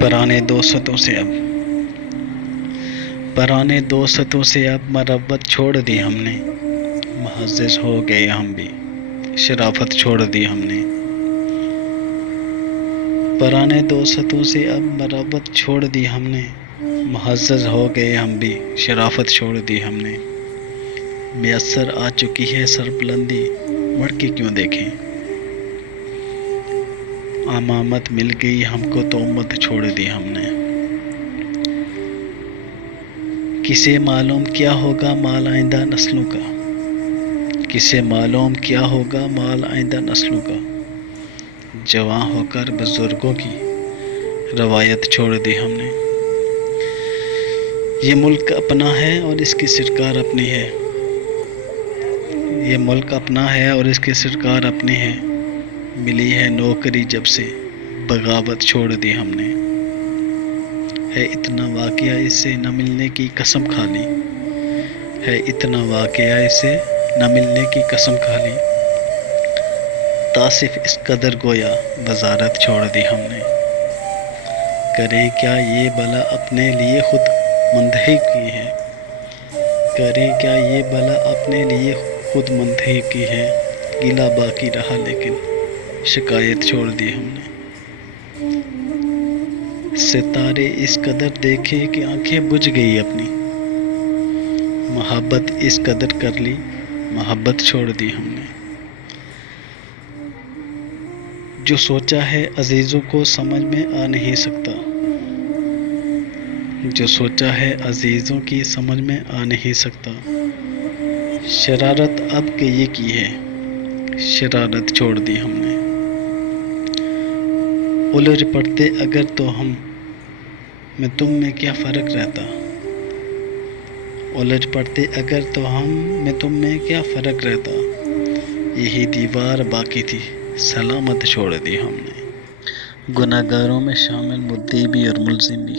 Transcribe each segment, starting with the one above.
پرانے دوستوں سے اب مربت چھوڑ دی ہم نے، معزز ہو گئے ہم بھی، شرافت چھوڑ دی ہم نے۔ پرانے دوستوں سے اب مربت چھوڑ دی ہم نے، معزز ہو گئے ہم بھی، شرافت چھوڑ دی ہم نے۔ میسر آ چکی ہے سربلندی، مڑ کے کیوں دیکھیں؟ امامت مل گئی ہم کو تو امت چھوڑ دی ہم نے۔ کسے معلوم کیا ہوگا مال آئندہ نسلوں کا، کسے معلوم کیا ہوگا مال آئندہ نسلوں کا۔ جواں ہو کر بزرگوں کی روایت چھوڑ دی ہم نے۔ یہ ملک اپنا ہے اور اس کی سرکار اپنی ہے، یہ ملک اپنا ہے اور اس کی سرکار اپنی ہے۔ ملی ہے نوکری جب سے بغاوت چھوڑ دی ہم نے۔ ہے اتنا واقعہ اس سے نہ ملنے کی قسم کھا لی، ہے اتنا واقعہ اس سے نہ ملنے کی قسم کھا لی۔ تاسف اس قدر گویا وزارت چھوڑ دی ہم نے۔ کریں کیا یہ بلا اپنے لیے خود منتخب کی ہے، کریں کیا یہ بلا اپنے لیے خود منتخب کی ہے۔ گلہ باقی رہا لیکن شکایت چھوڑ دی ہم نے۔ ستارے اس قدر دیکھے کہ آنکھیں بجھ گئی اپنی، محبت اس قدر کر لی محبت چھوڑ دی ہم نے۔ جو سوچا ہے عزیزوں کو سمجھ میں آ نہیں سکتا، جو سوچا ہے عزیزوں کی سمجھ میں آ نہیں سکتا۔ شرارت اب کہ یہ کی ہے، شرارت چھوڑ دی ہم نے۔ الجھ پڑتے اگر تو ہم میں تم میں کیا فرق رہتا، الجھ پڑتے اگر تو ہم میں تم میں کیا فرق رہتا۔ یہی دیوار باقی تھی سلامت چھوڑ دی ہم نے۔ گناہ گاروں میں شامل مدعی بھی اور ملزم بھی،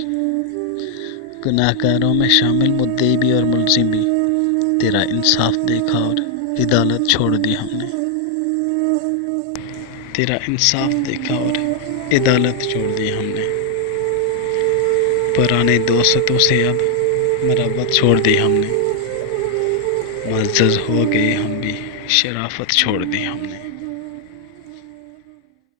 گناہ گاروں میں شامل مدعی بھی اور ملزم بھی، تیرا انصاف دیکھا اور عدالت چھوڑ دی ہم نے۔ تیرا انصاف دیکھا اور عدالت چھوڑ دی ہم نے۔ پرانے دوستوں سے اب مربت چھوڑ دی ہم نے، معزز ہو گئے ہم بھی، شرافت چھوڑ دی ہم نے۔